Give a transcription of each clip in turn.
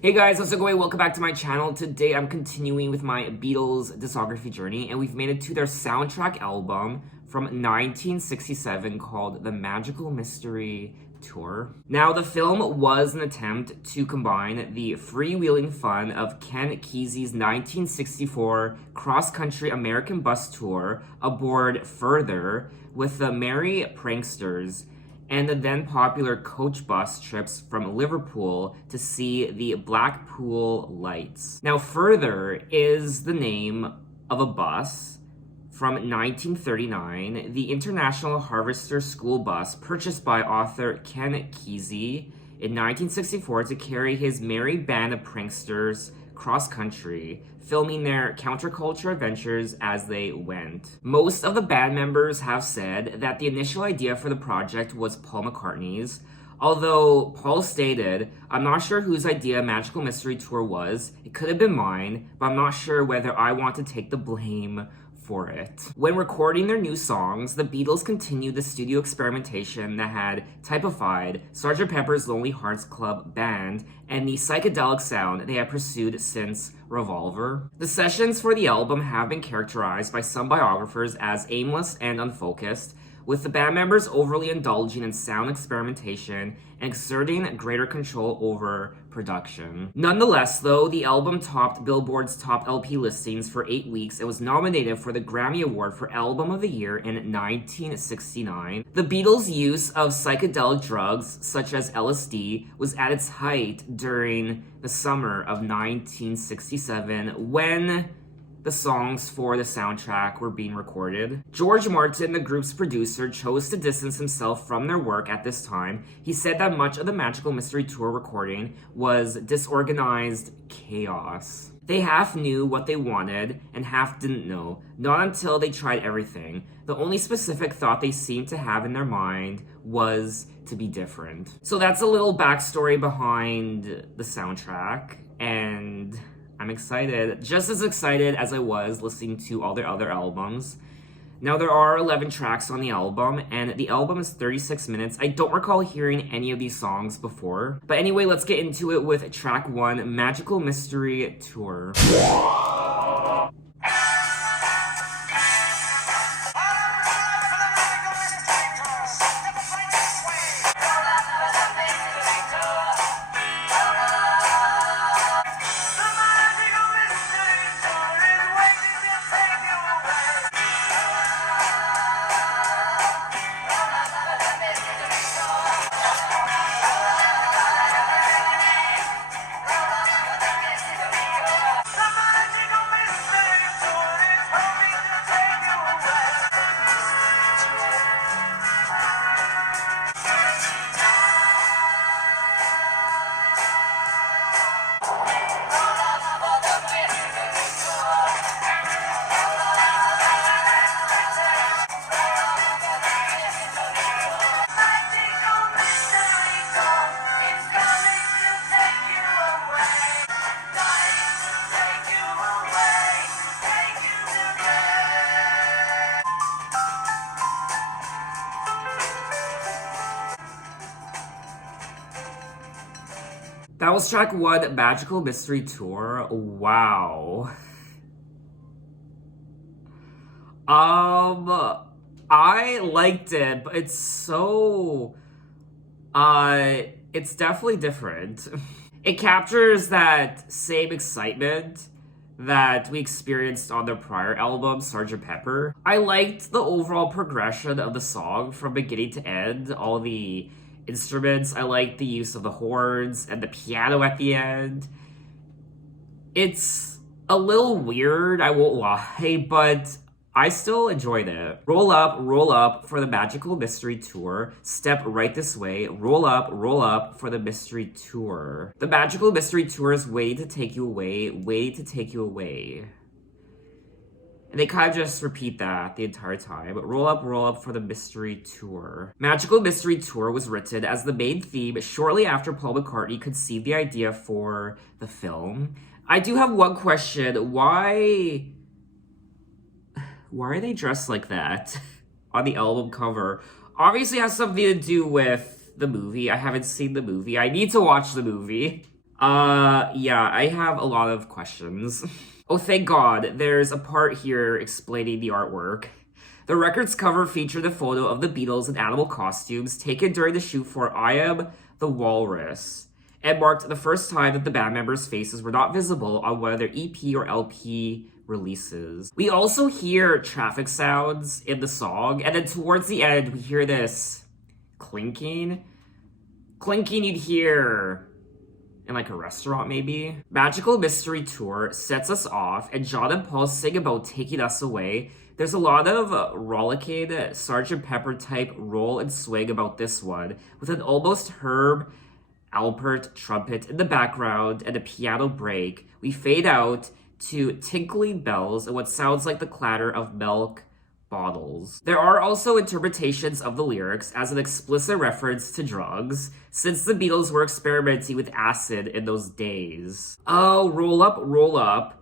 Hey guys, how's it going? Welcome back to my channel. Today I'm continuing with my Beatles discography journey, and we've made it to their soundtrack album from 1967 called The Magical Mystery Tour. Now, the film was an attempt to combine the freewheeling fun of Ken Kesey's 1964 cross-country American bus tour aboard Further with the merry pranksters and the then popular coach bus trips from Liverpool to see the Blackpool Lights. Now, Further is the name of a bus from 1939, the International Harvester School Bus purchased by author Ken Kesey in 1964 to carry his merry band of pranksters cross-country, filming their counterculture adventures as they went. Most of the band members have said that the initial idea for the project was Paul McCartney's, although Paul stated, "I'm not sure whose idea Magical Mystery Tour was. It could have been mine, but I'm not sure whether I want to take the blame for it." When recording their new songs, the Beatles continued the studio experimentation that had typified Sgt. Pepper's Lonely Hearts Club Band and the psychedelic sound they had pursued since Revolver. The sessions for the album have been characterized by some biographers as aimless and unfocused, with the band members overly indulging in sound experimentation and exerting greater control over production. Nonetheless, though, the album topped Billboard's top LP listings for 8 weeks and was nominated for the Grammy Award for Album of the Year in 1969. The Beatles' use of psychedelic drugs, such as LSD, was at its height during the summer of 1967 when the songs for the soundtrack were being recorded. George Martin, the group's producer, chose to distance himself from their work at this time. He said that much of the Magical Mystery Tour recording was disorganized chaos. They half knew what they wanted and half didn't know, not until they tried everything. The only specific thought they seemed to have in their mind was to be different. So that's a little backstory behind the soundtrack, and I'm excited, just as excited as I was listening to all their other albums. Now, there are 11 tracks on the album, and the album is 36 minutes. I don't recall hearing any of these songs before. But anyway, let's get into it with track 1, Magical Mystery Tour. That was track 1, Magical Mystery Tour. Wow. I liked it, but it's so, it's definitely different. It captures that same excitement that we experienced on their prior album, Sgt. Pepper. I liked the overall progression of the song from beginning to end, all the instruments. I like the use of the horns and the piano at the end. It's a little weird, I won't lie, but I still enjoyed it. Roll up for the Magical Mystery Tour. Step right this way. Roll up for the Mystery Tour. The Magical Mystery Tour is waiting to take you away, waiting to take you away. And they kind of just repeat that the entire time. But roll up for the Mystery Tour. Magical Mystery Tour was written as the main theme shortly after Paul McCartney conceived the idea for the film. I do have one question. Why are they dressed like that on the album cover? Obviously it has something to do with the movie. I haven't seen the movie. I need to watch the movie. Yeah, I have a lot of questions. Oh, thank God, there's a part here explaining the artwork. The record's cover featured a photo of the Beatles in animal costumes taken during the shoot for I Am The Walrus, and marked the first time that the band members' faces were not visible on one of their EP or LP releases. We also hear traffic sounds in the song, and then towards the end, we hear this clinking. Clinking you'd hear in like a restaurant maybe. Magical Mystery Tour sets us off, and John and Paul sing about taking us away. There's a lot of rollicking Sgt. Pepper type roll and swing about this one, with an almost Herb Alpert trumpet in the background and a piano break. We fade out to tinkling bells and what sounds like the clatter of milk bottles. There are also interpretations of the lyrics as an explicit reference to drugs, since the Beatles were experimenting with acid in those days. Oh, roll up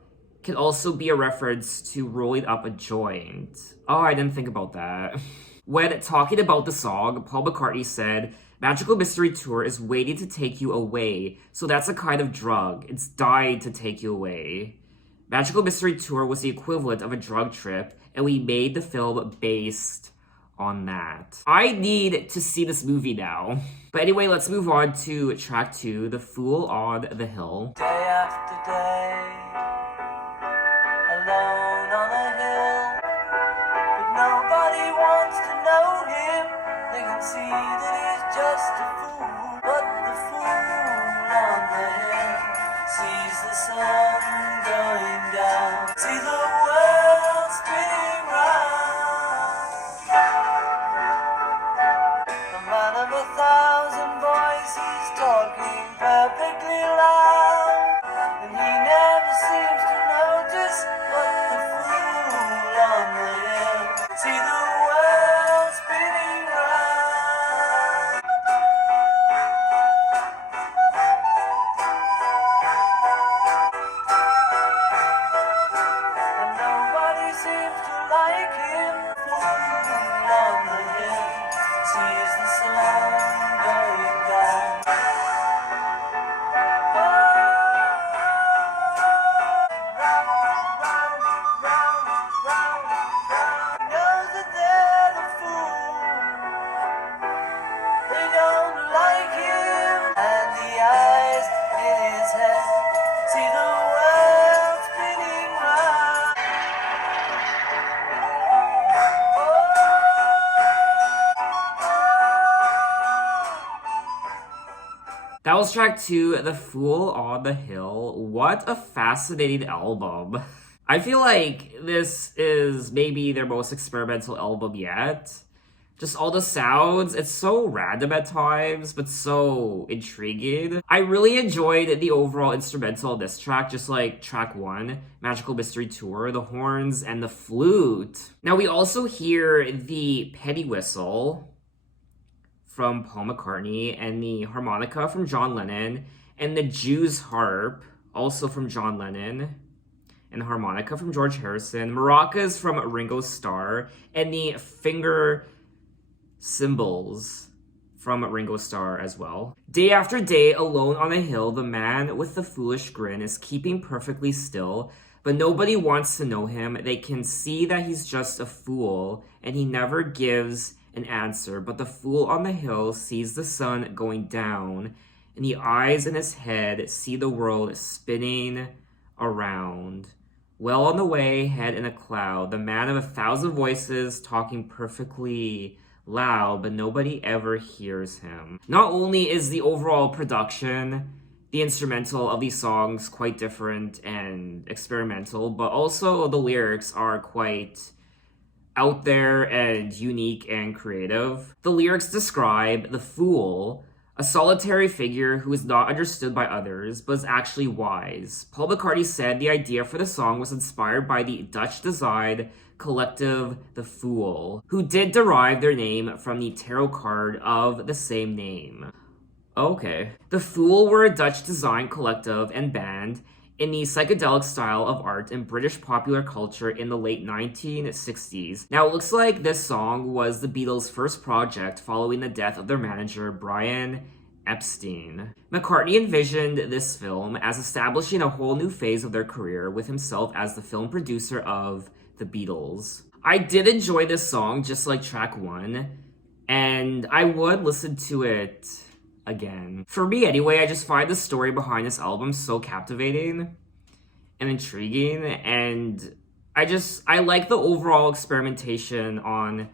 can also be a reference to rolling up a joint. Oh, I didn't think about that. When talking about the song, Paul McCartney said, Magical Mystery Tour is waiting to take you away, so that's a kind of drug. It's dying to take you away. Magical Mystery Tour was the equivalent of a drug trip, and we made the film based on that. I need to see this movie now. But anyway, let's move on to track 2, The Fool on the Hill. Day after day, alone on a hill, but nobody wants to know him. They can see that he's just a fool, but the fool on the hill sees the sun going down, see the world spinning round. A man of 1,000 voices talking perfectly loud, and he never seems to notice but the fool on the hill. See the world spinning round. And nobody seems to like him. Fool on the hill sees the sun going down. Knows that they're the fool. They don't like him, and the eyes in his head see the world spinning round. That was track 2, The Fool on the Hill. What a fascinating album. I feel like this is maybe their most experimental album yet. Just all the sounds, it's so random at times, but so intriguing. I really enjoyed the overall instrumental of this track, just like track 1, Magical Mystery Tour, the horns and the flute. Now we also hear the penny whistle from Paul McCartney, and the harmonica from John Lennon, and the Jew's harp, also from John Lennon, and the harmonica from George Harrison, maracas from Ringo Starr, and the finger cymbals from Ringo Starr as well. Day after day, alone on a hill, the man with the foolish grin is keeping perfectly still, but nobody wants to know him. They can see that he's just a fool, and he never gives an answer, but the fool on the hill sees the sun going down, and the eyes in his head see the world spinning around. Well on the way, head in a cloud, the man of 1,000 voices talking perfectly loud, but nobody ever hears him. Not only is the overall production, the instrumental of these songs quite different and experimental, but also the lyrics are quite out there and unique and creative. The lyrics describe the fool, a solitary figure who is not understood by others, but is actually wise. Paul McCartney said the idea for the song was inspired by the Dutch design collective The Fool, who did derive their name from the tarot card of the same name. Okay. The Fool were a Dutch design collective and band in the psychedelic style of art in British popular culture in the late 1960s. Now, it looks like this song was the Beatles' first project following the death of their manager, Brian Epstein. McCartney envisioned this film as establishing a whole new phase of their career with himself as the film producer of The Beatles. I did enjoy this song just like track 1, and I would listen to it again. For me anyway, I just find the story behind this album so captivating and intriguing, and I like the overall experimentation on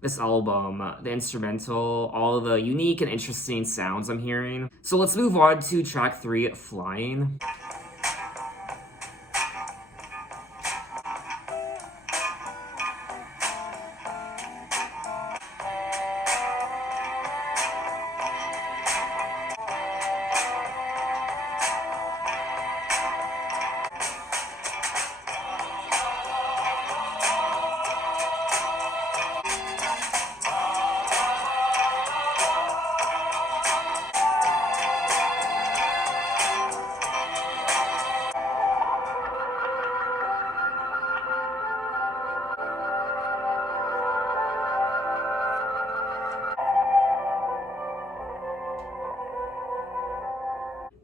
this album, the instrumental, all the unique and interesting sounds I'm hearing. So let's move on to track 3, Flying.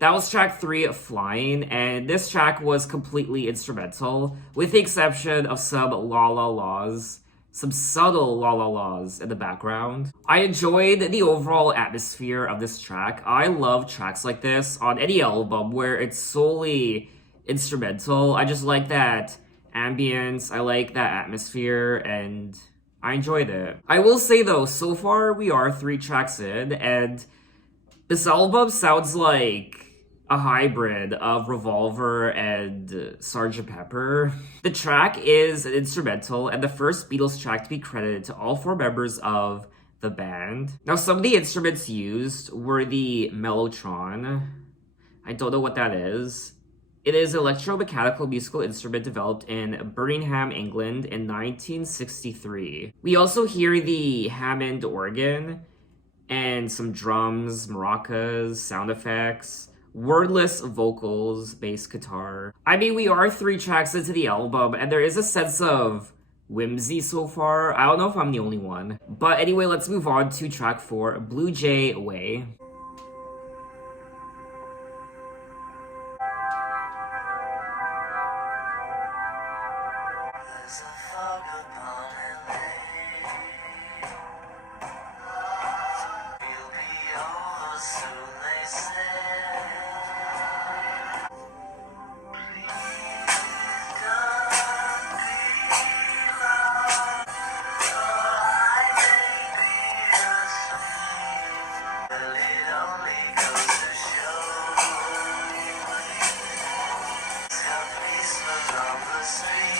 That was track 3, Flying, and this track was completely instrumental, with the exception of some la-la-las, some subtle la-la-las in the background. I enjoyed the overall atmosphere of this track. I love tracks like this on any album where it's solely instrumental. I just like that ambience, I like that atmosphere, and I enjoyed it. I will say though, so far we are 3 tracks in, and this album sounds like a hybrid of Revolver and Sgt. Pepper. The track is an instrumental and the first Beatles track to be credited to all 4 members of the band. Now, some of the instruments used were the mellotron. I don't know what that is. It is an electromechanical musical instrument developed in Birmingham, England in 1963. We also hear the Hammond organ and some drums, maracas, sound effects, wordless vocals, bass guitar. I mean, we are 3 tracks into the album, and there is a sense of whimsy so far. I don't know if I'm the only one. But anyway, let's move on to track 4, Blue Jay Way. There's a fog upon LA. We'll be over soon, they say. Please don't be loud, or I may be asleep. Well, it only goes to show some policemen on the street.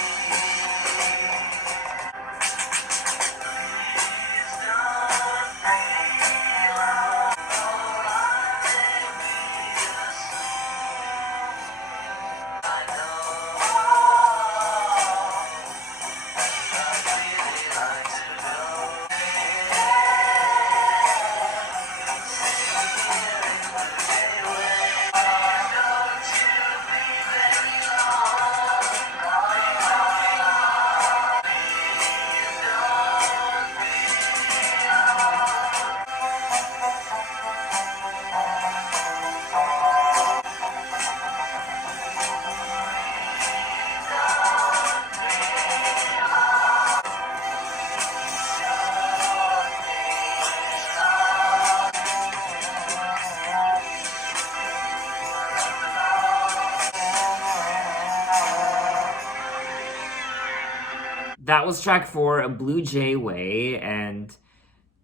That was track 4, Blue Jay Way, and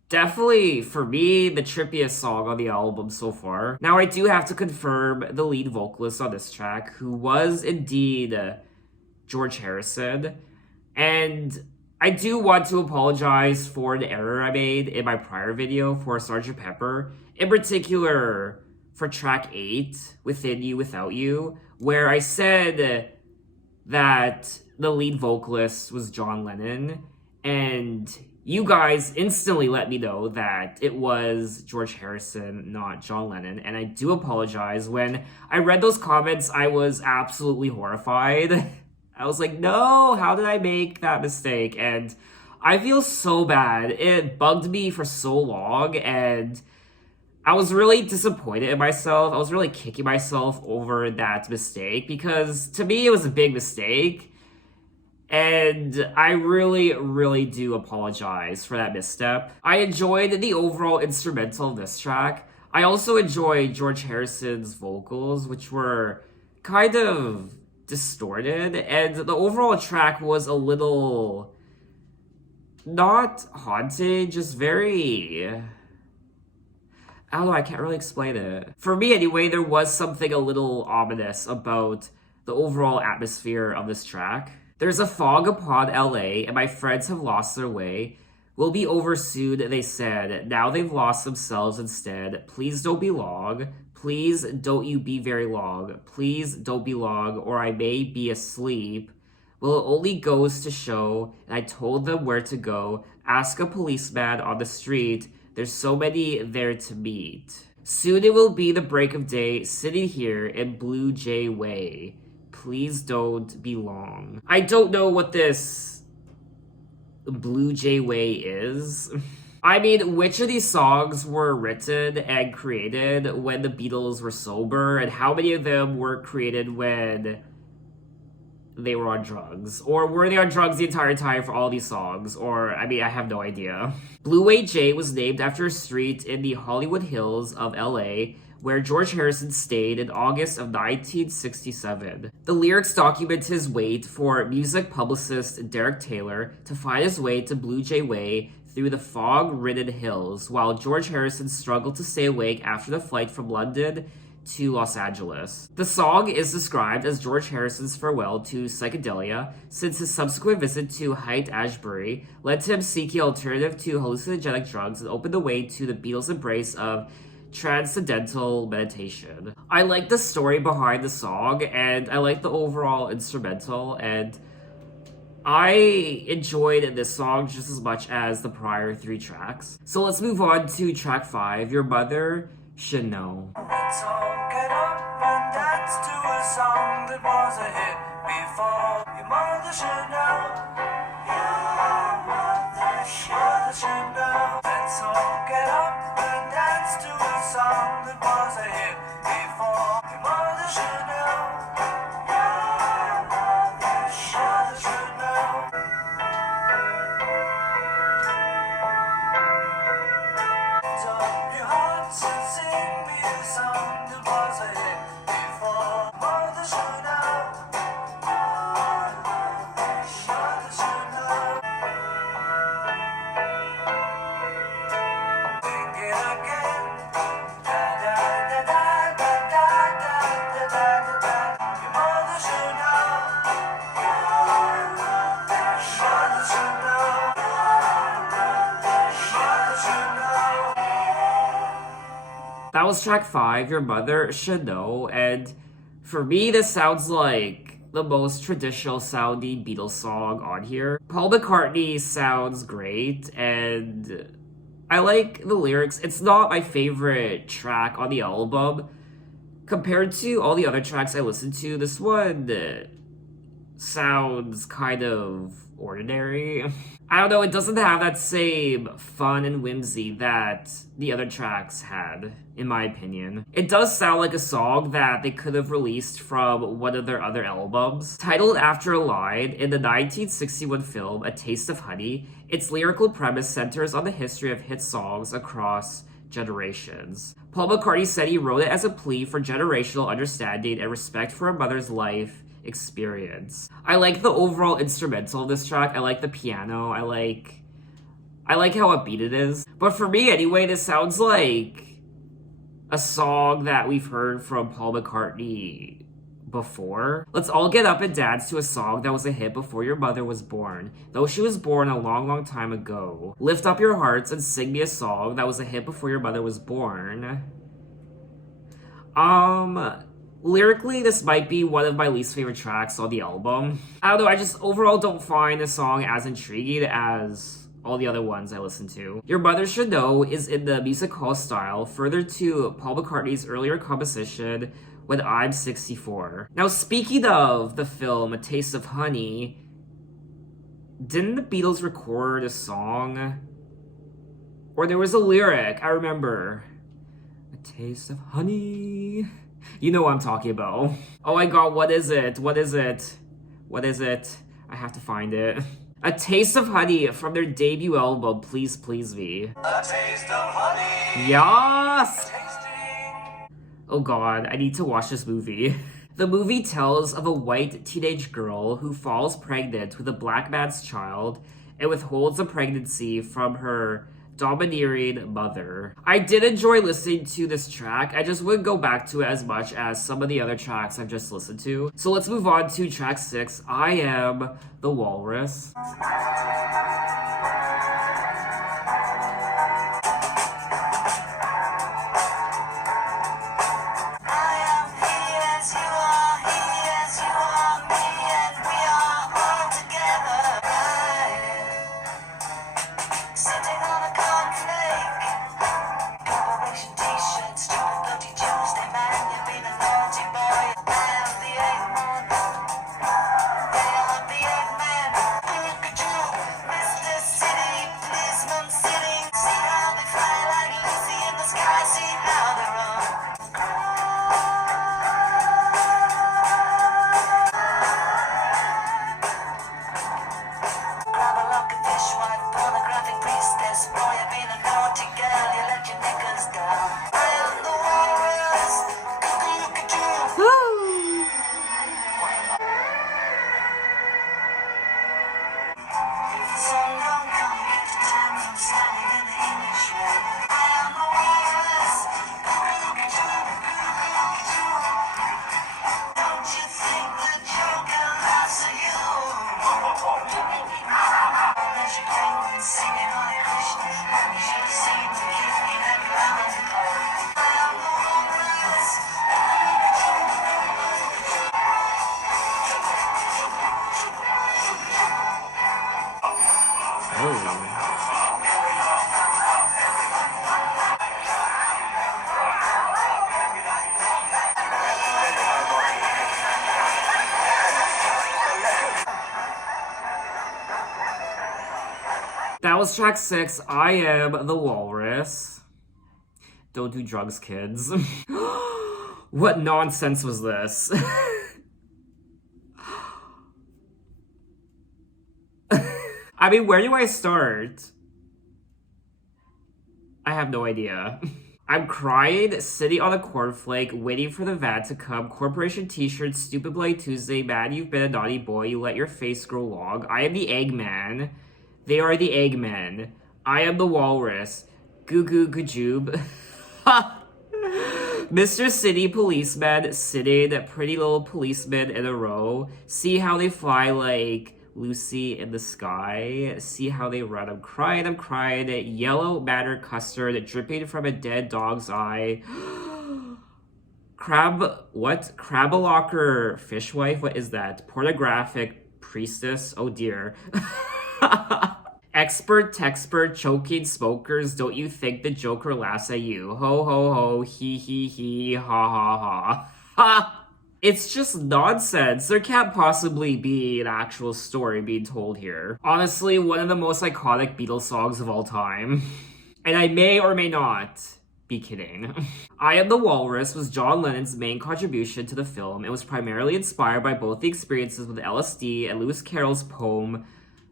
definitely, for me, the trippiest song on the album so far. Now, I do have to confirm the lead vocalist on this track, who was indeed George Harrison, and I do want to apologize for an error I made in my prior video for Sgt. Pepper, in particular for track 8, Within You, Without You, where I said that the lead vocalist was John Lennon, and you guys instantly let me know that it was George Harrison, not John Lennon, and I do apologize. When I read those comments, I was absolutely horrified. I was like, no, how did I make that mistake? And I feel so bad. It bugged me for so long, and I was really disappointed in myself. I was really kicking myself over that mistake because to me it was a big mistake. And I really, really do apologize for that misstep. I enjoyed the overall instrumental of this track. I also enjoyed George Harrison's vocals, which were kind of distorted, and the overall track was a little not haunted, just very. I don't know, I can't really explain it. For me, anyway, there was something a little ominous about the overall atmosphere of this track. There's a fog upon LA, and my friends have lost their way. We'll be over soon, they said. Now they've lost themselves instead. Please don't be long. Please don't you be very long. Please don't be long, or I may be asleep. Well, it only goes to show, and I told them where to go. Ask a policeman on the street. There's so many there to meet. Soon it will be the break of day, sitting here in Blue Jay Way. Please don't be long. I don't know what this Blue Jay Way is. I mean, which of these songs were written and created when the Beatles were sober, and how many of them were created when they were on drugs? Or were they on drugs the entire time for all these songs? Or, I mean, I have no idea. Blue Way J was named after a street in the Hollywood Hills of LA where George Harrison stayed in August of 1967. The lyrics document his wait for music publicist Derek Taylor to find his way to Blue Jay Way through the fog-ridden hills, while George Harrison struggled to stay awake after the flight from London to Los Angeles. The song is described as George Harrison's farewell to psychedelia, since his subsequent visit to Haight-Ashbury led to him seeking an alternative to hallucinogenic drugs and opened the way to the Beatles' embrace of transcendental meditation. I like the story behind the song, and I like the overall instrumental, and I enjoyed this song just as much as the prior 3 tracks. So let's move on to track 5, Your Mother Should Know. Let's all get up and dance to a song that was a hit before. Your mother should know. Your mother should know. Let's all get up and dance to a song that was a hit before. Your mother should know. Your mother should know. Lift up your hearts and sing me a song that was a hit before. Mother should know. Mother should know. Sing it again. Da da da da da da da da da da. Your mother should know. Your mother should know. Mother should know. That was track 5, Your Mother Should Know, and for me, this sounds like the most traditional sounding Beatles song on here. Paul McCartney sounds great, and I like the lyrics. It's not my favorite track on the album. Compared to all the other tracks I listened to, this one sounds kind of ordinary. I don't know, it doesn't have that same fun and whimsy that the other tracks had, in my opinion. It does sound like a song that they could have released from one of their other albums. Titled after a line in the 1961 film A Taste of Honey, its lyrical premise centers on the history of hit songs across generations. Paul McCartney said he wrote it as a plea for generational understanding and respect for a mother's life experience. I like the overall instrumental of this track. I like the piano. I like how upbeat it is. But for me anyway, this sounds like a song that we've heard from Paul McCartney before. Let's all get up and dance to a song that was a hit before your mother was born, though she was born a long, long time ago. Lift up your hearts and sing me a song that was a hit before your mother was born. Lyrically, this might be one of my least favorite tracks on the album. I don't know, I just overall don't find the song as intriguing as all the other ones I listen to. Your Mother Should Know is in the music hall style, further to Paul McCartney's earlier composition When I'm 64. Now, speaking of the film A Taste of Honey, didn't the Beatles record a song? Or there was a lyric, I remember. A taste of honey. You know what I'm talking about. Oh my god, what is it? What is it? What is it? I have to find it. A Taste of Honey from their debut album, Please Please Me. A taste of honey. Yes! Tasting. Oh god, I need to watch this movie. The movie tells of a white teenage girl who falls pregnant with a black man's child and withholds the pregnancy from her domineering mother. I did enjoy listening to this track. I just wouldn't go back to it as much as some of the other tracks I've just listened to. So let's move on to track 6, I Am The Walrus. Sitting on a cornflake. Corporation t-shirt, stupid bloody Tuesday, man. You've been a naughty boy. I am the Eggman. They are the Eggman. Look at you, Mr. City Policeman sitting. See how they fly like Lucy in the sky. See how they run. Grab a lock of fishwife, pornographic priestess. Boy, you've been a naughty girl, you let your knickers down. I am the walrus. Look at you. Sun don't come here to time, I'm standing in the English way. I am the walrus. Look at you. Don't you think the Joker laughs at you? Unless you're penguin singing Hare Krishna, you should have seen the kid he had around the pole. I am the walrus. Oh. That was track 6, I Am The Walrus. Don't do drugs, kids. What nonsense was this? I mean, where do I start? I have no idea. I'm crying, sitting on a cornflake, waiting for the van to come. Corporation t-shirt, stupid bloody Tuesday, man, you've been a naughty boy, you let your face grow long. I am the Eggman. They are the Eggmen. I am the Walrus. Goo goo gajoob. Mr. City Policeman sitting, pretty little policemen in a row. See how they fly like Lucy in the sky. See how they run. I'm crying. Yellow matter custard dripping from a dead dog's eye. Crabalocker fishwife? What is that? Pornographic priestess? Oh dear. Expert, choking smokers, don't you think the Joker laughs at you? Ho ho ho, he, ha ha ha. Ha! It's just nonsense. There can't possibly be an actual story being told here. Honestly, one of the most iconic Beatles songs of all time. And I may or may not be kidding. I Am the Walrus was John Lennon's main contribution to the film. It was primarily inspired by both the experiences with LSD and Lewis Carroll's poem,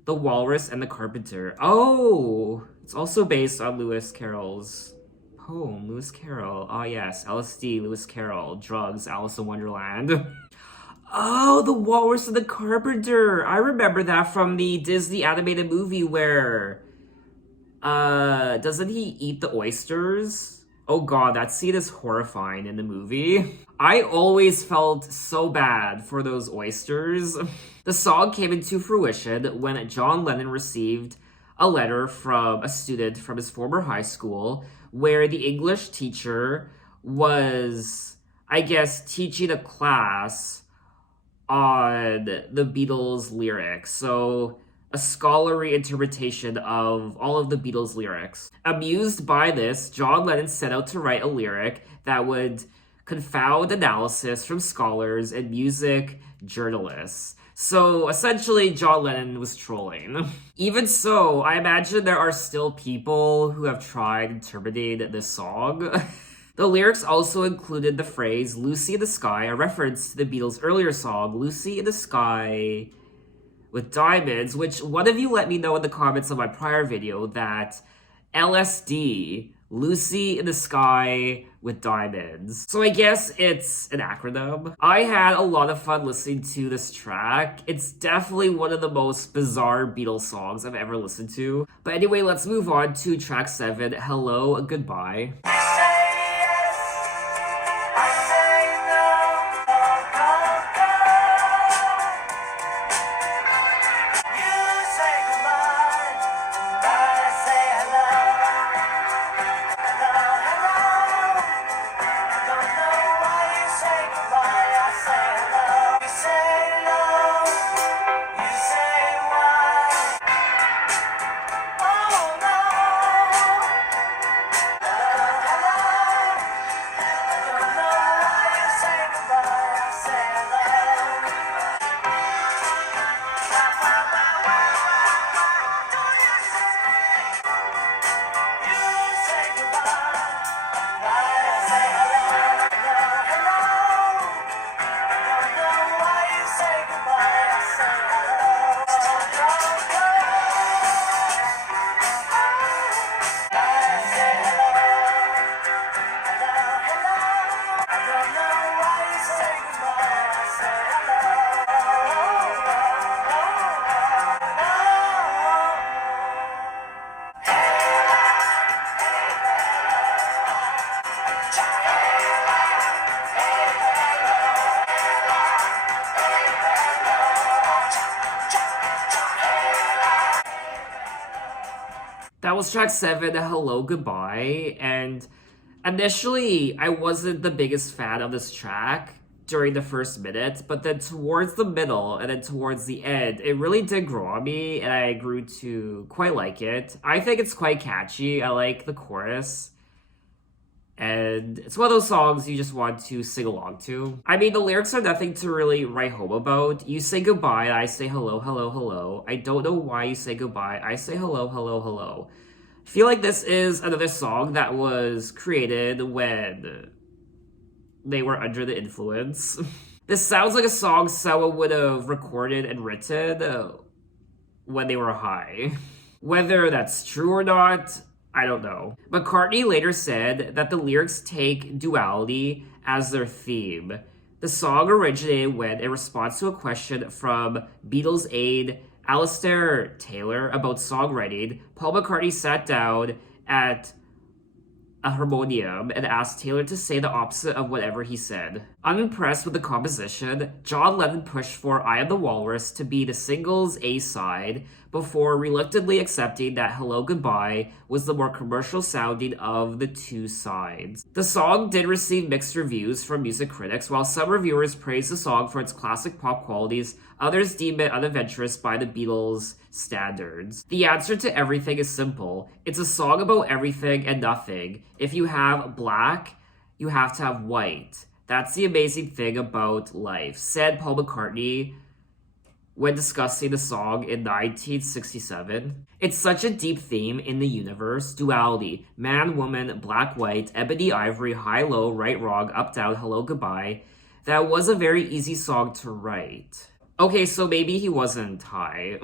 The Walrus and the Carpenter. Oh, it's also based on Lewis Carroll's poem. Lewis Carroll. Ah, yes. LSD, Lewis Carroll. Drugs, Alice in Wonderland. Oh, The Walrus and the Carpenter. I remember that from the Disney animated movie where, doesn't he eat the oysters? Oh god, that scene is horrifying in the movie. I always felt so bad for those oysters. The song came into fruition when John Lennon received a letter from a student from his former high school where the English teacher was, I guess, teaching a class on the Beatles lyrics. So a scholarly interpretation of all of the Beatles lyrics. Amused by this, John Lennon set out to write a lyric that would confound analysis from scholars and music journalists. So essentially, John Lennon was trolling. Even so, I imagine there are still people who have tried interpreting this song. The lyrics also included the phrase Lucy in the Sky, a reference to the Beatles' earlier song, Lucy in the Sky with Diamonds, which one of you let me know in the comments of my prior video that LSD, Lucy in the Sky with Diamonds. So I guess it's an acronym. I had a lot of fun listening to this track. It's definitely one of the most bizarre Beatles songs I've ever listened to. But anyway, let's move on to track 7, Hello, Goodbye. That was track 7, Hello, Goodbye, and initially I wasn't the biggest fan of this track during the first minute, but then towards the middle and then towards the end, it really did grow on me, and I grew to quite like it. I think it's quite catchy. I like the chorus. And it's one of those songs you just want to sing along to. I mean, the lyrics are nothing to really write home about. You say goodbye, I say hello, hello, hello. I don't know why you say goodbye, I say hello, hello, hello. I feel like this is another song that was created when they were under the influence. This sounds like a song someone would have recorded and written when they were high. Whether that's true or not, I don't know. McCartney later said that the lyrics take duality as their theme. The song originated when, in response to a question from Beatles aide Alistair Taylor about songwriting, Paul McCartney sat down at a harmonium and asked Taylor to say the opposite of whatever he said. Unimpressed with the composition, John Lennon pushed for I Am The Walrus to be the single's A-side before reluctantly accepting that Hello Goodbye was the more commercial sounding of the two sides. The song did receive mixed reviews from music critics. While some reviewers praised the song for its classic pop qualities, others deemed it unadventurous by the Beatles' standards. The answer to everything is simple. It's a song about everything and nothing. If you have black, you have to have white. That's the amazing thing about life, said Paul McCartney when discussing the song in 1967. It's such a deep theme in the universe. Duality. Man, woman, black, white, ebony, ivory, high, low, right, wrong, up, down, hello, goodbye. That was a very easy song to write. Okay, so maybe he wasn't high.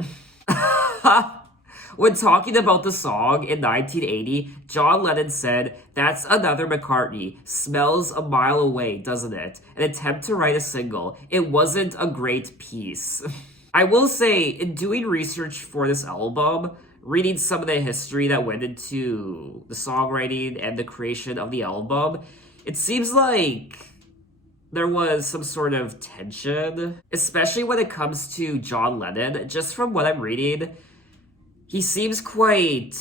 When talking about the song in 1980, John Lennon said, "That's another McCartney. Smells a mile away, doesn't it? An attempt to write a single. It wasn't a great piece." I will say, in doing research for this album, reading some of the history that went into the songwriting and the creation of the album, it seems like there was some sort of tension, especially when it comes to John Lennon. Just from what I'm reading, he seems quite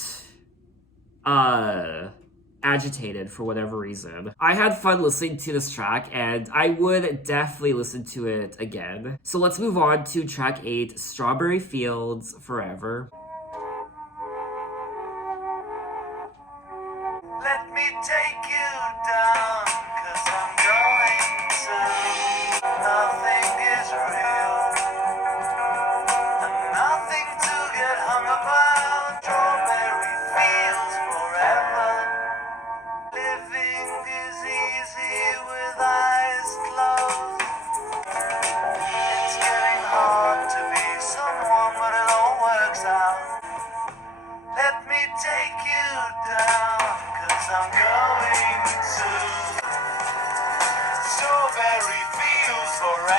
agitated for whatever reason. I had fun listening to this track, and I would definitely listen to it again. So let's move on to track 8, Strawberry Fields Forever. Let me take you down, 'cause I'm going to. Nothing is real, and nothing to get hung about. Strawberry fields forever. Living is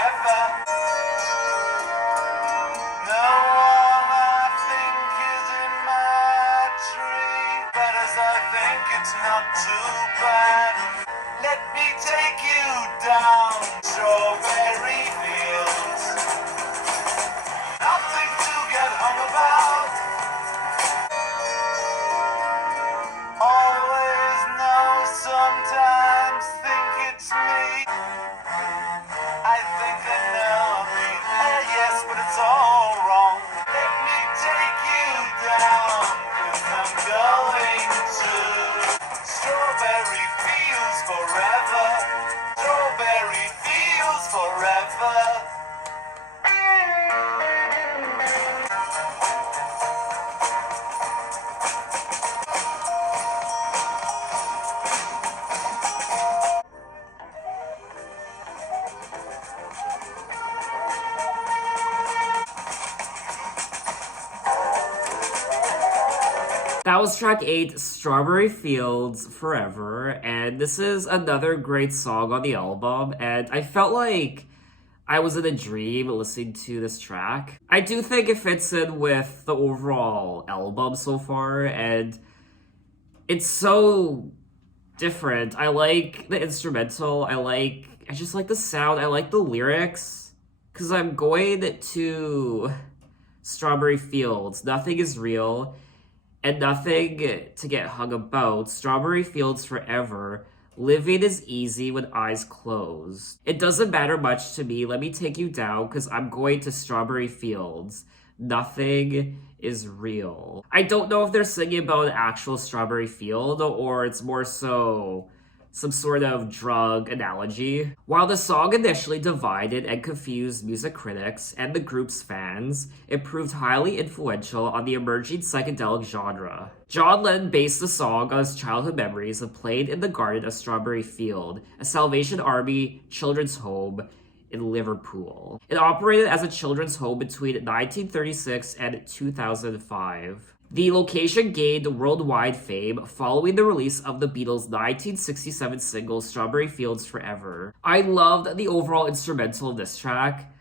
forever. No one I think is in my tree, but as I think it's not too bad, let me take you down strawberry fields. Nothing to get hung about. Always know, sometimes think it's me. I think I know me, yes, but it's all wrong. Let me take you down, 'cause I'm going to strawberry fields forever. Strawberry fields forever. That was track 8, Strawberry Fields Forever, and this is another great song on the album, and I felt like I was in a dream listening to this track. I do think it fits in with the overall album so far, and it's so different. I like the instrumental, I just like the sound, I like the lyrics, because I'm going to Strawberry Fields, nothing is real, and nothing to get hung about. Strawberry fields forever. Living is easy with eyes closed. It doesn't matter much to me. Let me take you down, because I'm going to strawberry fields. Nothing is real. I don't know if they're singing about an actual strawberry field, or it's more so some sort of drug analogy. While the song initially divided and confused music critics and the group's fans, it proved highly influential on the emerging psychedelic genre. John Lennon based the song on his childhood memories of playing in the garden of Strawberry Field, a Salvation Army children's home in Liverpool. It operated as a children's home between 1936 and 2005. The location gained worldwide fame following the release of the Beatles' 1967 single Strawberry Fields Forever. I loved the overall instrumental of this track,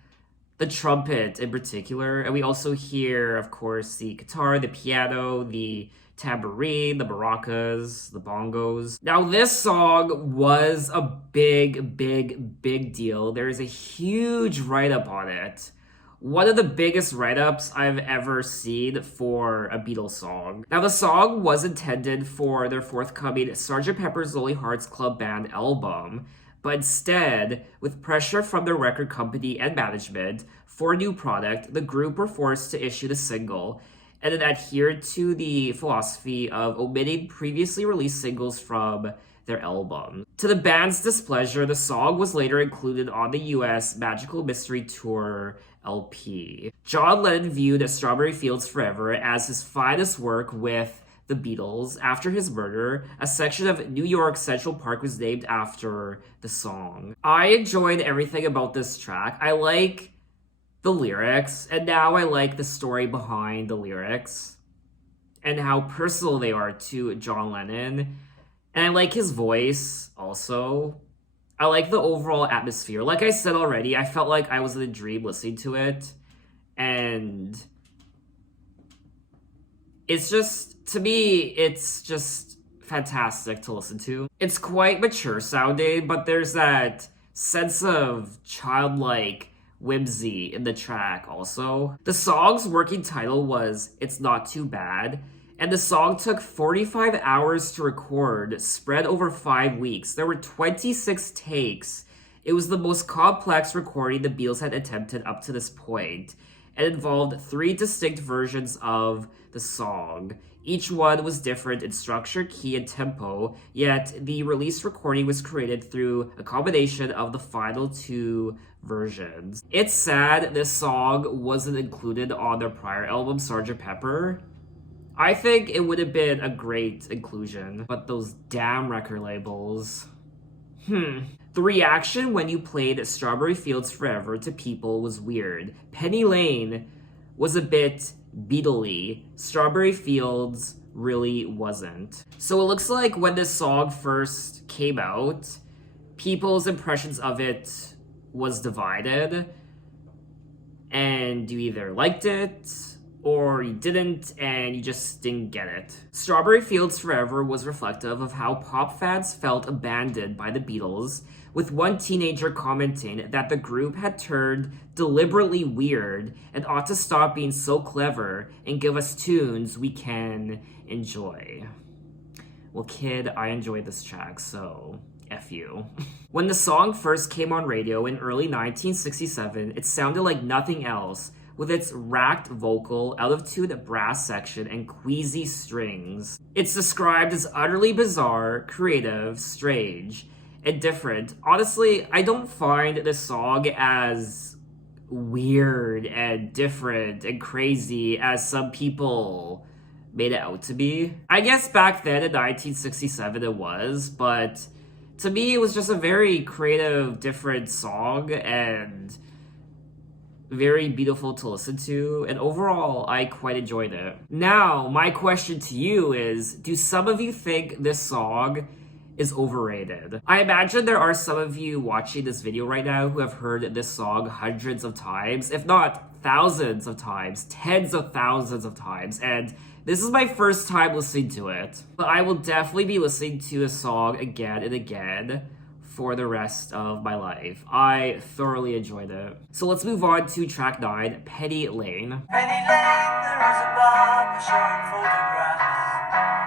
the trumpet in particular, and we also hear, of course, the guitar, the piano, the tambourine, the maracas, the bongos. Now, this song was a big deal. There is a huge write-up on it. One of the biggest write-ups I've ever seen for a Beatles song. Now, the song was intended for their forthcoming Sgt. Pepper's Lonely Hearts Club Band album, but instead, with pressure from their record company and management for a new product, the group were forced to issue the single, and it adhered to the philosophy of omitting previously released singles from their album. To the band's displeasure, the song was later included on the US Magical Mystery Tour LP. John Lennon viewed Strawberry Fields Forever as his finest work with the Beatles. After his murder, a section of New York Central Park was named after the song. I enjoyed everything about this track. I like the lyrics, and now I like the story behind the lyrics and how personal they are to John Lennon. And I like his voice also. I like the overall atmosphere. Like I said already, I felt like I was in a dream listening to it. And it's just, to me, it's just fantastic to listen to. It's quite mature sounding, but there's that sense of childlike whimsy in the track also. The song's working title was It's Not Too Bad, and the song took 45 hours to record, spread over 5 weeks. There were 26 takes. It was the most complex recording the Beatles had attempted up to this point, and involved 3 distinct versions of the song. Each one was different in structure, key, and tempo, yet the release recording was created through a combination of the final 2 versions. It's sad this song wasn't included on their prior album, Sgt. Pepper. I think it would have been a great inclusion, but those damn record labels. The reaction when you played Strawberry Fields Forever to people was weird. Penny Lane was a bit Beatle-y. Strawberry Fields really wasn't. So it looks like when this song first came out, people's impressions of it was divided, and you either liked it or you didn't, and you just didn't get it. Strawberry Fields Forever was reflective of how pop fans felt abandoned by the Beatles, with one teenager commenting that the group had turned deliberately weird and ought to stop being so clever and give us tunes we can enjoy. Well, kid, I enjoyed this track, so F you. When the song first came on radio in early 1967, it sounded like nothing else, with its racked vocal, out-of-tune brass section, and queasy strings. It's described as utterly bizarre, creative, strange, and different. Honestly, I don't find this song as weird and different and crazy as some people made it out to be. I guess back then in 1967 it was, but to me it was just a very creative, different song and very beautiful to listen to, and overall, I quite enjoyed it. Now, my question to you is, do some of you think this song is overrated? I imagine there are some of you watching this video right now who have heard this song hundreds of times, if not thousands of times, tens of thousands of times, and this is my first time listening to it. But I will definitely be listening to this song again and again for the rest of my life. I thoroughly enjoyed it. So let's move on to track 9, Penny Lane. Penny Lane, there is a barber showing photographs.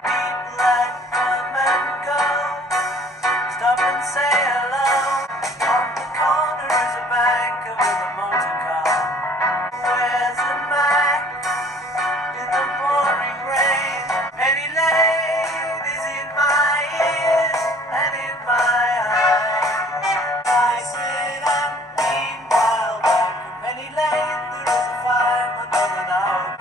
People that come and go, stop and say hello. On the corner is a banker with a motor car. Where's the Mac in the pouring rain? Penny Lane is in my ears and in my eyes. I sit and meanwhile back in Penny Lane there is a fireman with an hour.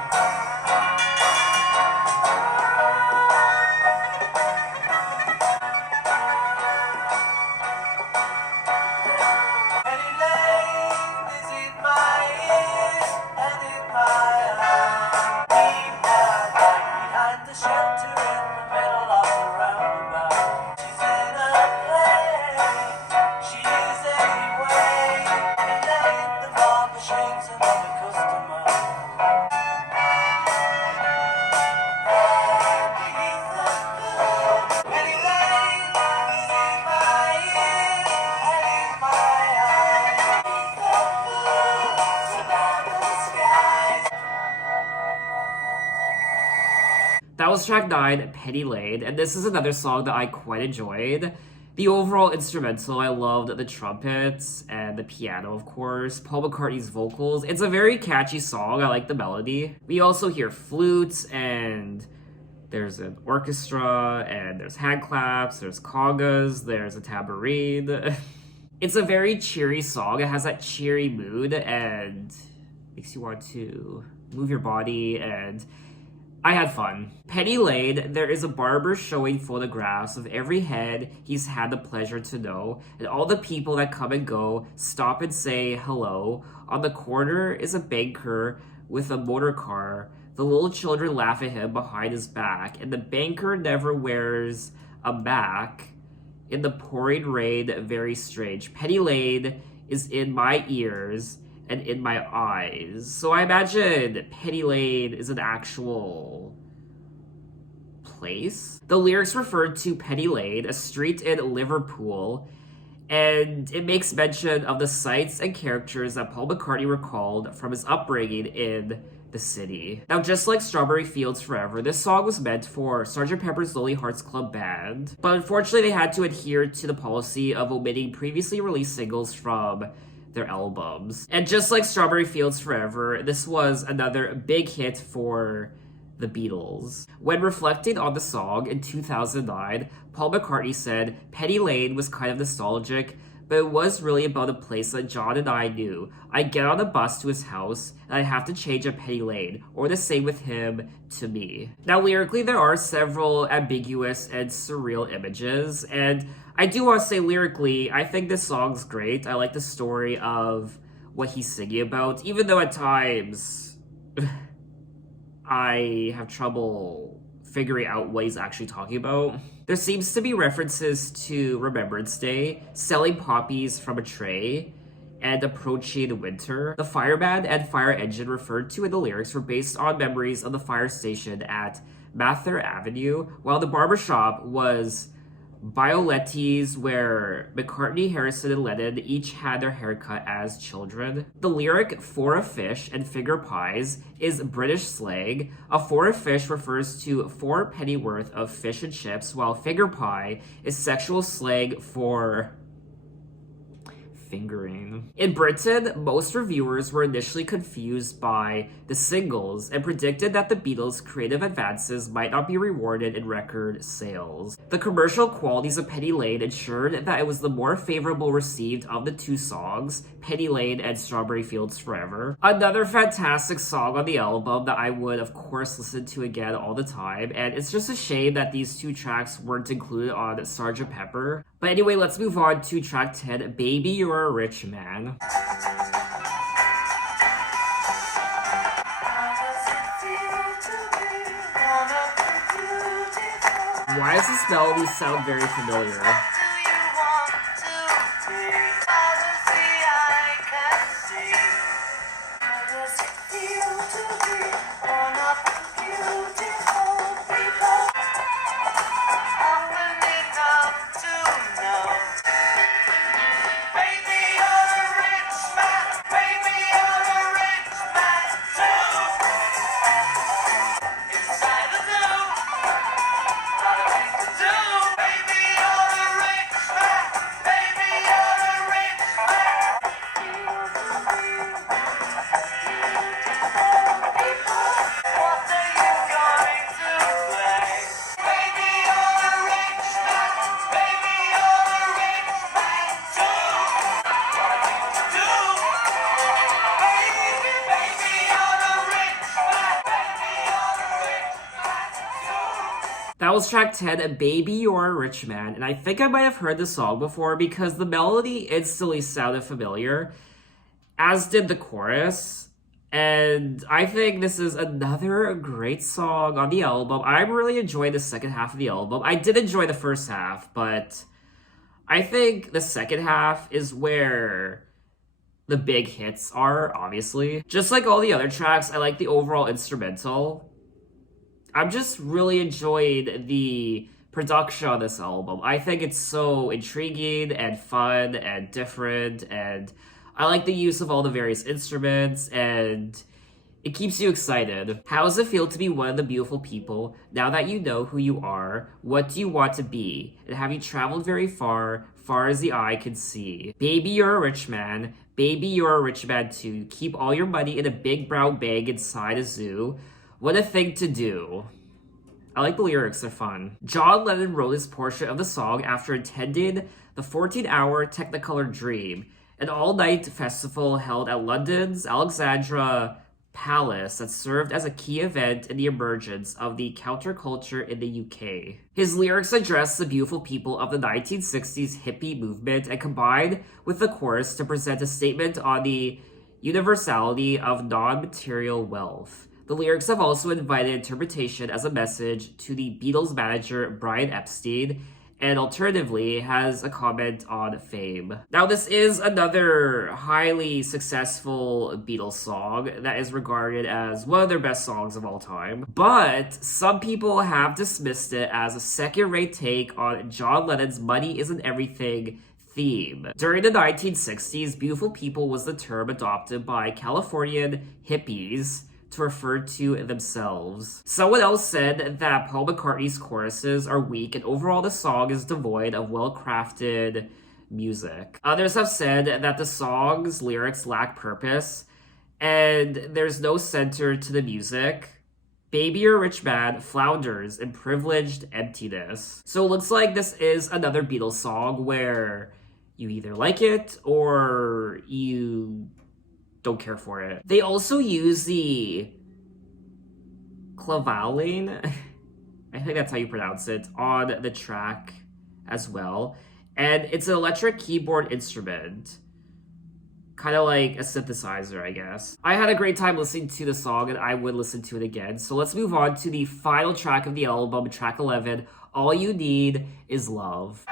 Penny Lane is in my ears and in my eyes. Meanwhile back behind the shelter in the middle of the roundabout. She's in a plane, she is anyway. Penny Lane, the barber shaves another customer. Beneath the blue, Penny Lane is in my ears and in my eyes. Beneath the blue, suburban skies. That was track 9, Penny Lane, and this is another song that I quite enjoyed. The overall instrumental, I loved the trumpets and the piano, of course, Paul McCartney's vocals. It's a very catchy song, I like the melody. We also hear flutes, and there's an orchestra, and there's hand claps, there's congas, there's a tambourine. It's a very cheery song, it has that cheery mood, and makes you want to move your body, and I had fun. Penny Lane, there is a barber showing photographs of every head he's had the pleasure to know, and all the people that come and go stop and say hello. On the corner is a banker with a motor car. The little children laugh at him behind his back, and the banker never wears a mask. In the pouring rain, very strange. Penny Lane is in my ears and in my eyes. So I imagine Penny Lane is an actual place. The lyrics referred to Penny Lane, a street in Liverpool, and it makes mention of the sights and characters that Paul McCartney recalled from his upbringing in the city. Now, just like Strawberry Fields Forever, this song was meant for Sgt. Pepper's Lonely Hearts Club Band, but unfortunately they had to adhere to the policy of omitting previously released singles from their albums. And just like Strawberry Fields Forever, this was another big hit for the Beatles. When reflecting on the song in 2009, Paul McCartney said, Penny Lane was kind of nostalgic, but it was really about a place that John and I knew. I'd get on a bus to his house, and I'd have to change at Penny Lane, or the same with him to me. Now, lyrically, there are several ambiguous and surreal images, and I do want to say lyrically, I think this song's great. I like the story of what he's singing about, even though at times I have trouble figuring out what he's actually talking about. There seems to be references to Remembrance Day, selling poppies from a tray, and approaching winter. The fireman and fire engine referred to in the lyrics were based on memories of the fire station at Mather Avenue, while the barbershop was Bioletti's, where McCartney, Harrison, and Lennon each had their haircut as children. The lyric "for a fish" and "finger pies" is British slang. A "for a fish" refers to 4 penny worth of fish and chips, while "finger pie" is sexual slang for fingering. In Britain, most reviewers were initially confused by the singles and predicted that the Beatles' creative advances might not be rewarded in record sales. The commercial qualities of Penny Lane ensured that it was the more favorable received of the 2 songs, Penny Lane and Strawberry Fields Forever. Another fantastic song on the album that I would, of course, listen to again all the time, and it's just a shame that these 2 tracks weren't included on Sgt. Pepper. But anyway, let's move on to track 10, Baby You're a Rich Man. Why does this melody sound very familiar? That was track 10, Baby You're a Rich Man, and I think I might have heard this song before because the melody instantly sounded familiar, as did the chorus, and I think this is another great song on the album. I really enjoyed the second half of the album. I did enjoy the first half, but I think the second half is where the big hits are, obviously. Just like all the other tracks, I like the overall instrumental. I've just really enjoyed the production on this album. I think it's so intriguing and fun and different, and I like the use of all the various instruments, and it keeps you excited. How does it feel to be one of the beautiful people? Now that you know who you are, what do you want to be? And have you traveled very far, far as the eye can see? Baby, you're a rich man. Baby, you're a rich man too. Keep all your money in a big brown bag inside a zoo. What a thing to do. I like the lyrics, they're fun. John Lennon wrote his portion of the song after attending the 14-hour Technicolor Dream, an all-night festival held at London's Alexandra Palace that served as a key event in the emergence of the counterculture in the UK. His lyrics address the beautiful people of the 1960s hippie movement and combined with the chorus to present a statement on the universality of non-material wealth. The lyrics have also invited interpretation as a message to the Beatles manager Brian Epstein, and alternatively has a comment on fame. Now, this is another highly successful Beatles song that is regarded as one of their best songs of all time, but some people have dismissed it as a second-rate take on John Lennon's Money Isn't Everything theme. During the 1960s, beautiful people was the term adopted by Californian hippies to refer to themselves. Someone else said that Paul McCartney's choruses are weak and overall the song is devoid of well-crafted music. Others have said that the song's lyrics lack purpose and there's no center to the music. Baby You're a Rich Man flounders in privileged emptiness. So it looks like this is another Beatles song where you either like it or you don't care for it. They also use the clavaling, I think that's how you pronounce it, on the track as well. And it's an electric keyboard instrument. Kind of like a synthesizer, I guess. I had a great time listening to the song and I would listen to it again. So let's move on to the final track of the album, track 11, All You Need Is Love.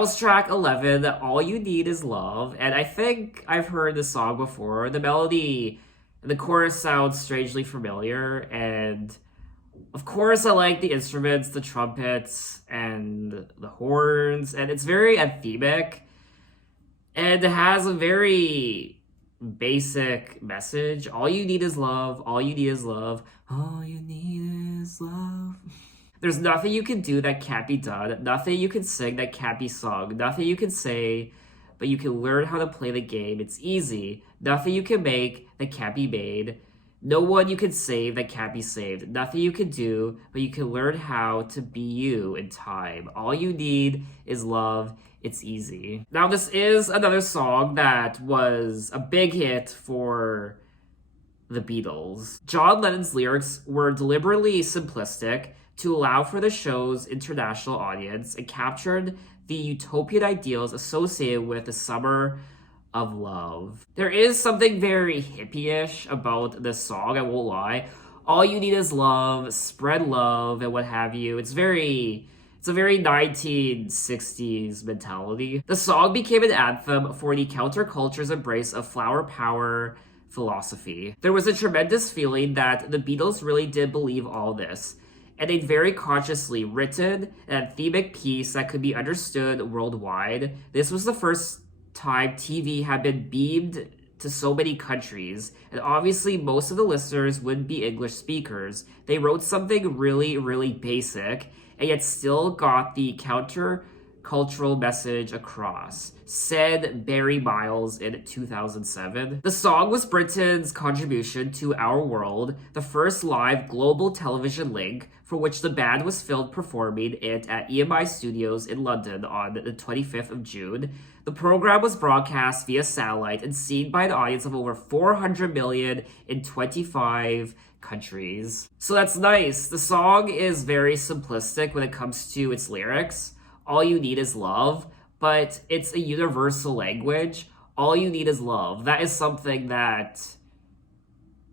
That was track 11, All You Need Is Love, and I think I've heard the song before. The melody, the chorus sounds strangely familiar, and of course I like the instruments, the trumpets, and the horns, and it's very anthemic, and it has a very basic message. All you need is love, all you need is love, all you need is love. There's nothing you can do that can't be done, nothing you can sing that can't be sung, nothing you can say, but you can learn how to play the game. It's easy. Nothing you can make that can't be made. No one you can save that can't be saved. Nothing you can do, but you can learn how to be you in time. All you need is love. It's easy. Now, this is another song that was a big hit for the Beatles. John Lennon's lyrics were deliberately simplistic to allow for the show's international audience and captured the utopian ideals associated with the summer of love. There is something very hippie-ish about this song, I won't lie. All you need is love, spread love, and what have you. It's a very 1960s mentality. The song became an anthem for the counterculture's embrace of flower power philosophy. There was a tremendous feeling that the Beatles really did believe all this, and they'd very consciously written an anthemic piece that could be understood worldwide. This was the first time TV had been beamed to so many countries, and obviously most of the listeners wouldn't be English speakers. They wrote something really, really basic, and yet still got the counter-cultural message across, said Barry Miles in 2007. The song was Britain's contribution to Our World, the first live global television link for which the band was filmed performing it at EMI Studios in London on the 25th of June. The program was broadcast via satellite and seen by an audience of over 400 million in 25 countries. So that's nice. The song is very simplistic when it comes to its lyrics. All you need is love, but it's a universal language. All you need is love. That is something that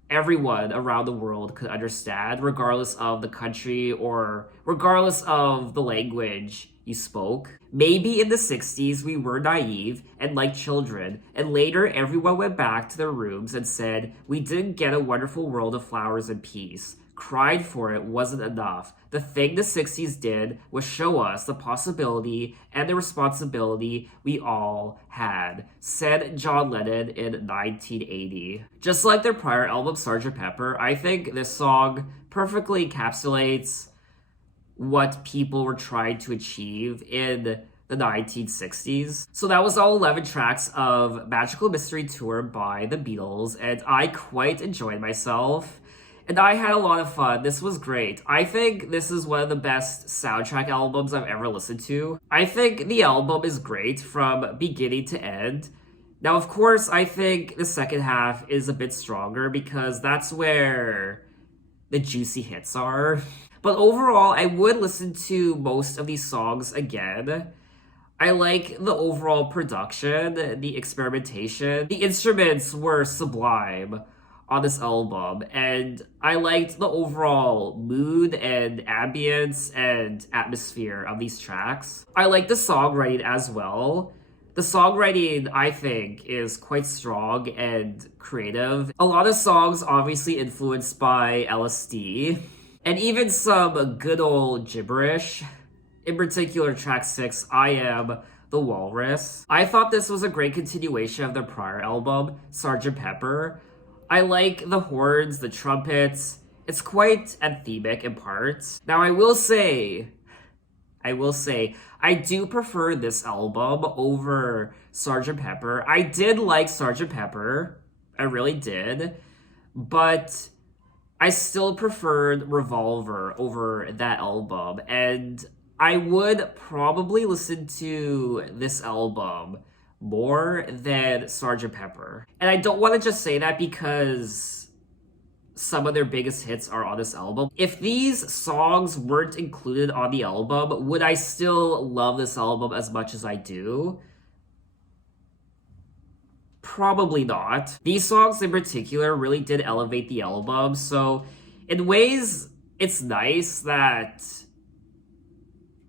everyone around the world could understand, regardless of the country or regardless of the language you spoke. Maybe in the 60s we were naive and like children, and later everyone went back to their rooms and said, we didn't get a wonderful world of flowers and peace. Cried for it wasn't enough. The thing the 60s did was show us the possibility and the responsibility we all had, said John Lennon in 1980. Just like their prior album, Sgt. Pepper, I think this song perfectly encapsulates what people were trying to achieve in the 1960s. So that was all 11 tracks of Magical Mystery Tour by the Beatles, and I quite enjoyed myself. And I had a lot of fun. This was great. I think this is one of the best soundtrack albums I've ever listened to. I think the album is great from beginning to end. Now, of course, I think the second half is a bit stronger because that's where the juicy hits are. But overall, I would listen to most of these songs again. I like the overall production, the experimentation. The instruments were sublime on this album, and I liked the overall mood and ambience and atmosphere of these tracks. I like the songwriting as well. The songwriting, I think, is quite strong and creative. A lot of songs obviously influenced by LSD, and even some good old gibberish. In particular, track 6, I Am The Walrus. I thought this was a great continuation of their prior album, Sgt. Pepper. I like the horns, the trumpets. It's quite anthemic in parts. Now, I will say, I do prefer this album over Sgt. Pepper. I did like Sgt. Pepper. I really did. But I still preferred Revolver over that album. And I would probably listen to this album more than Sgt. Pepper. And I don't want to just say that because some of their biggest hits are on this album. If these songs weren't included on the album, would I still love this album as much as I do? Probably not. These songs in particular really did elevate the album, so in ways, it's nice that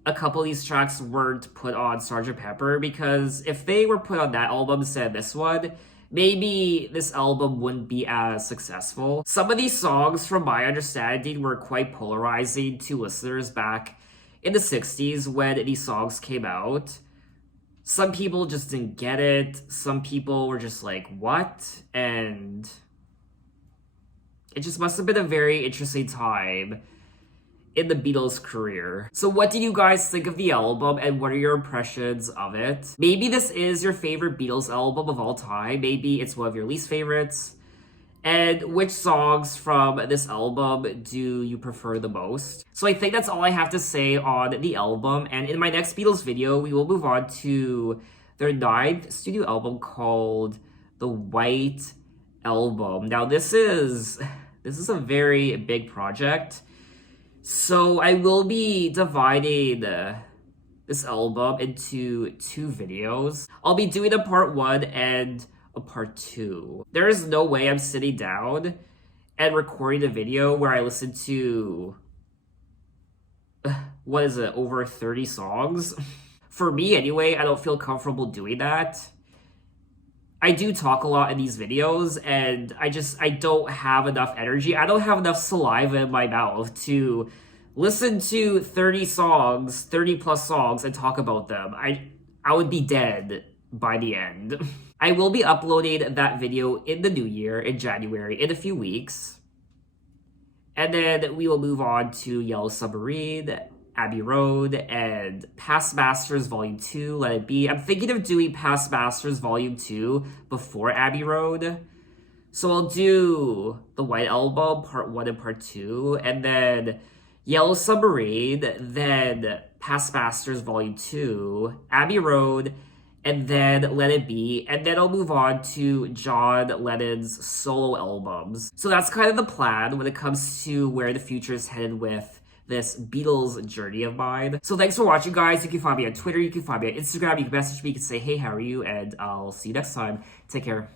a couple of these tracks weren't put on Sgt. Pepper, because if they were put on that album instead of this one, maybe this album wouldn't be as successful. Some of these songs, from my understanding, were quite polarizing to listeners back in the 60s when these songs came out. Some people just didn't get it. Some people were just like, what? And it just must have been a very interesting time in the Beatles' career. So what did you guys think of the album, and what are your impressions of it? Maybe this is your favorite Beatles album of all time. Maybe it's one of your least favorites. And which songs from this album do you prefer the most? So I think that's all I have to say on the album. And in my next Beatles video, we will move on to their 9th studio album called The White Album. Now this is a very big project. So I will be dividing this album into 2 videos. I'll be doing a part 1 and a part 2. There is no way I'm sitting down and recording a video where I listen to, what is it, over 30 songs? For me anyway, I don't feel comfortable doing that. I do talk a lot in these videos, and I don't have enough energy. I don't have enough saliva in my mouth to listen to 30 songs, 30 plus songs, and talk about them. I would be dead by the end. I will be uploading that video in the new year, in January, in a few weeks. And then we will move on to Yellow Submarine, Abbey Road, and Past Masters Volume 2, Let It Be. I'm thinking of doing Past Masters Volume 2 before Abbey Road. So I'll do the White Album, Part 1 and Part 2, and then Yellow Submarine, then Past Masters Volume 2, Abbey Road, and then Let It Be, and then I'll move on to John Lennon's solo albums. So that's kind of the plan when it comes to where the future is headed with this Beatles journey of mine. So thanks for watching, guys. You can find me on Twitter, you can find me on Instagram, you can message me, you can say, hey, how are you? And I'll see you next time. Take care.